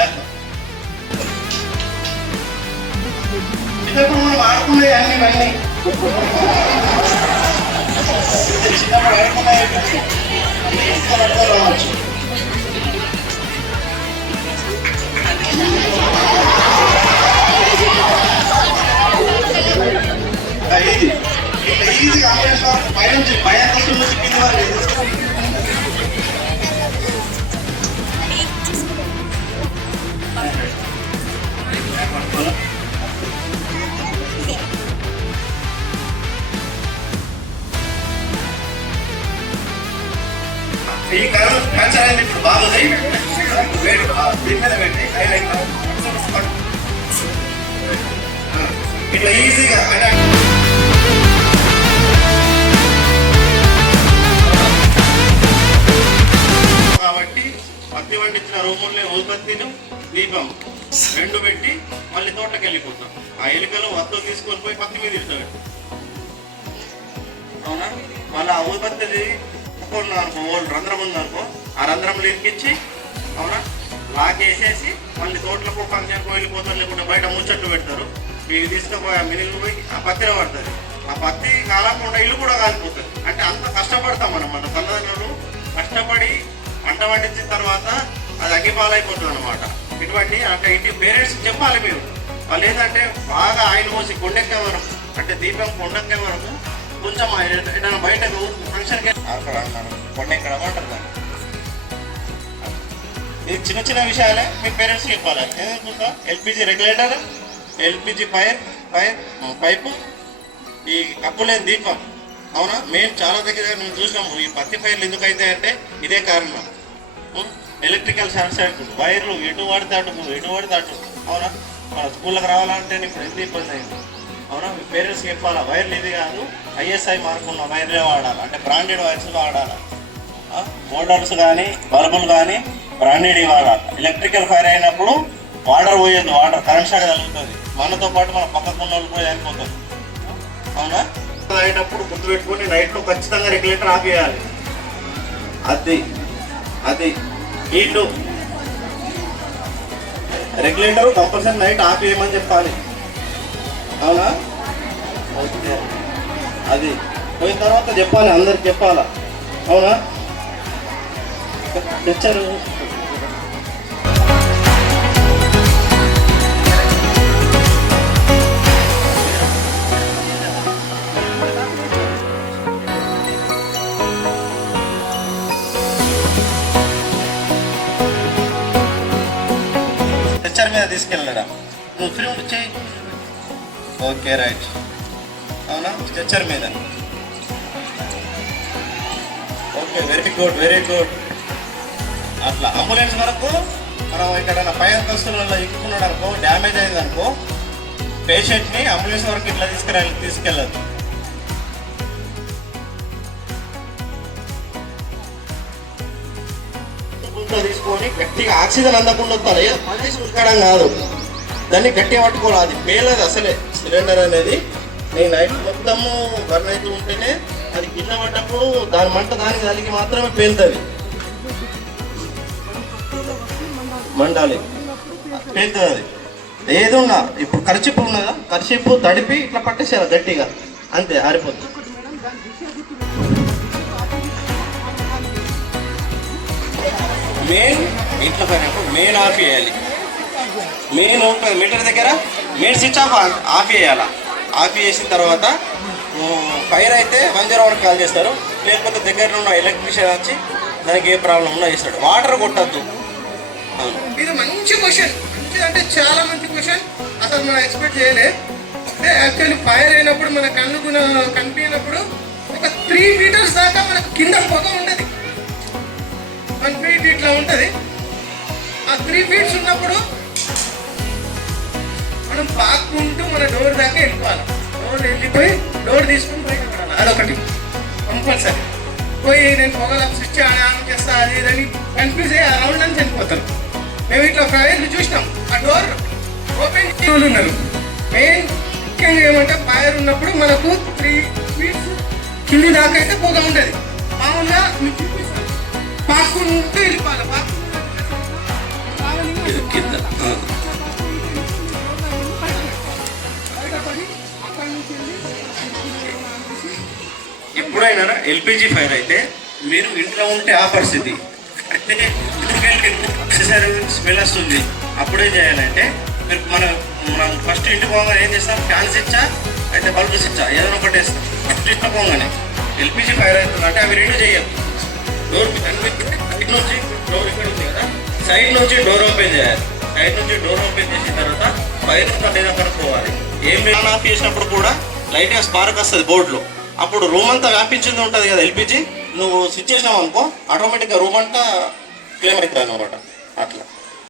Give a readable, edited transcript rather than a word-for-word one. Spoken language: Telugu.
చేస్తాం. చిన్నప్పుడు మనం ఆడుకునే అన్ని ఇవన్నీ చిన్నప్పుడు ఆడుకున్నాయి రావచ్చు. ఈజీగా పైనుంచి భయంతో నుంచి కింద వరకు ఈ క్యాన్సర్ అనేది ఇప్పుడు బాగుంది. దీని మీద పెట్టి ఇట్లా ఈజీగా కాబట్టి పత్తి వండించిన రూముల్ని ఉత్పత్తిని దీపం రెండు పెట్టి మళ్ళీ తోటకి వెళ్ళిపోతాం. ఆ ఎలుకలు వత్తులు తీసుకొని పోయి పత్తి మీద ఇస్తాడు. అవునా? మళ్ళీ ఆ ఉత్పత్తి అనుకో రంధ్రం ఉందనుకో, ఆ రంధ్రంలో ఇరికించి అవునా లాగేసేసి మళ్ళీ తోటలకు ఫంక్షన్కి వెళ్ళిపోతారు, లేకుంటే బయట ముచ్చట్లు పెడతారు. మీకు తీసుకుపోయి ఆ మిల్లు పోయి ఆ పత్తిలో పడుతుంది. ఆ పత్తి కాలకుండా ఇల్లు కూడా కాలిపోతుంది. అంటే అంత కష్టపడతాం మన తల్లిదండ్రులు కష్టపడి పంట పండించిన తర్వాత అది అగ్గిపాలైపోతుంది అనమాట. ఇటువంటి అంటే ఇంటి పేరెంట్స్ చెప్పాలి మీరు. వాళ్ళు ఏంటంటే బాగా ఆయిల్ పోసి కొండెక్కే వరకు, అంటే దీపం కొండెక్కే వరకు కొంచెం ఏదైనా బయటకు ఫంక్షన్కి కొండెక్కడం అంటారు దాన్ని. ఇది చిన్న చిన్న విషయాలే మీ పేరెంట్స్ చెప్పాలి. ఏదనుకుంటా ఎల్పిజి రెగ్యులేటర్, ఎల్పిజి పైపు, ఈ కప్పులేని దీపం. అవునా? మేము చాలా దగ్గర మేము చూసినాము. ఈ పత్తి ఫైర్లు ఎందుకు అవుతాయి అంటే ఇదే కారణం. ఎలక్ట్రికల్ షార్ట్ సర్క్యూట్, వైర్లు ఎటు పడితే అటు. అవునా? మన స్కూళ్ళకి రావాలంటే ఇప్పుడు ఎంత ఇబ్బంది అయింది. అవునా? మీ పేరెంట్స్కి చెప్పాలా వైర్లు ఇది కాదు, ఐఎస్ఐ మార్కున్న వైర్లే వాడాలి, అంటే బ్రాండెడ్ వైర్స్ వాడాలి. మోటార్స్ కానీ బల్బులు కానీ బ్రాండెడ్ వాడాలి. ఎలక్ట్రికల్ ఫైర్ అయినప్పుడు వాటర్ పోయేది, వాటర్ కరెంట్ షాక్ తగులుతుంది. మనతో పాటు మన పక్కకు ఉన్న వాళ్ళు కూడా చనిపోతారు. అవునా? అయినప్పుడు గుర్తుపెట్టుకుని నైట్లో ఖచ్చితంగా రెగ్యులేటర్ ఆఫ్ చేయాలి. అది heat regulator compulsory knight of చేయమని చెప్పాలి. అవునా? ఓకే. అది పోయిన తర్వాత చెప్పాలి, అందరికి చెప్పాలా. అవునా? తెచ్చారు మీద తీసుకెళ్ళడా నువ్వు ఫ్రీ ఉండి చేయి. Okay right. అవునా? స్ట్రెచ్చర్ మీద. Okay, very good. అట్లా అంబులెన్స్ వరకు మనం ఇక్కడ పై అంతస్తులలో ఎక్కున్నాడు అనుకో, డ్యామేజ్ అయింది అనుకో, పేషెంట్ని అంబులెన్స్ వరకు ఇట్లా తీసుకెళ్ళదు. తీసుకొని గట్టిగా ఆక్సిజన్ అందకుండా వస్తాయి. మళ్ళీ చూసుకోవడం కాదు, దాన్ని గట్టిగా పట్టుకోవాలి. అది పేలదు అసలే. సిలిండర్ అనేది నీ నైట్ మొత్తము బర్న్ అవుతూ ఉంటేనే అది కింద పడ్డప్పుడు దాని మంట దానికి దానికి మాత్రమే పేలుతుంది. మండాలి, పేలుతుంది. అది ఏదున్నా ఇప్పుడు కర్చీపు ఉన్నదా, కర్చీపు తడిపి ఇట్లా పట్టేసేయాలి గట్టిగా, అంతే ఆరిపోతుంది. మెయిన్ ఇంట్లో పోయినప్పుడు మెయిన్ ఆఫ్ చేయాలి. మెయిన్ ఉంటుంది మీటర్ దగ్గర, మెయిన్ స్విచ్ ఆఫ్ చేయాలి. ఆఫ్ చేసిన తర్వాత ఫైర్ అయితే 101 కాల్ చేస్తారు. లేకపోతే దగ్గర ఉన్న ఎలక్ట్రీషియన్ వచ్చి దానికి ఏ ప్రాబ్లం ఉన్నా చేస్తాడు. వాటర్ కొట్టద్దు. ఇది మంచి క్వశ్చన్, అంటే చాలా మంచి క్వశ్చన్. అసలు మనం ఎక్స్పెక్ట్ చేయలేదు. అంటే యాక్చువల్లీ ఫైర్ అయినప్పుడు మన కనిపించినప్పుడు ఒక 3 meters దాకా మనకు కింద పొగ ఉంటుంది. 1 feet ఇట్లా ఉంటుంది. ఆ 3 feet ఉన్నప్పుడు మనం పాక్కుంటూ మన డోర్ దాకా వెళ్ళిపోవాలి. డోర్ వెళ్ళిపోయి డోర్ తీసుకుని బయట పడాలి. అదొకటి కంపల్సరీ. పోయి నేను పొగల స్విచ్ ఆన్ చేస్తా అది ఇదని కన్ఫ్యూజ్ అయ్యి అరౌండ్ అని చనిపోతారు. మేము ఇట్లా ఫైర్లు చూసినాం. ఆ డోర్ ఓపెన్ వాళ్ళు ఉన్నారు. మెయిన్ ముఖ్యంగా ఏమంటే ఫైర్ ఉన్నప్పుడు మనకు 3 feet కింది దాకా అయితే పొగ ఉంటుంది. మామూలుగా మీకు పాక్కుంటూ వెళ్ళిపోవాలి. కింద ఎప్పుడైనా ఎల్పిజి ఫైర్ అయితే మీరు ఇంట్లో ఉంటే ఆ పరిస్థితి అంటే స్మెల్ వస్తుంది. అప్పుడేం చేయాలంటే మీరు మనం ఫస్ట్ ఇంటికి పోగానే ఏం చేస్తాం, ఫ్యాన్ స్విచ్చా అయితే బల్బ్ స్విచ్చా ఏదైనా ఒకటి వేస్తాం. ఫస్ట్ ఇంట్లో పోగానే ఎల్పిజి ఫైర్ అవుతుందంటే అవి రెండు చేయొద్దు. డోర్ సైడ్ నుంచి డోర్ ఇక్కడ ఉంది కదా, సైడ్ నుంచి డోర్ ఓపెన్ చేయాలి. సైడ్ నుంచి డోర్ ఓపెన్ చేసిన తర్వాత ఫైర్ లేదా కనుక్కోవాలి. ఏం ఆఫ్ చేసినప్పుడు కూడా లైట్గా స్పార్క్ వస్తుంది బోర్డులో. అప్పుడు రూమ్ అంతా వ్యాపించింది ఉంటుంది కదా ఎల్పిజి, నువ్వు స్విచ్ చేసినావు అనుకో ఆటోమేటిక్గా రూమ్ అంతా క్లియర్ అవుతుంది అనమాట. అట్లా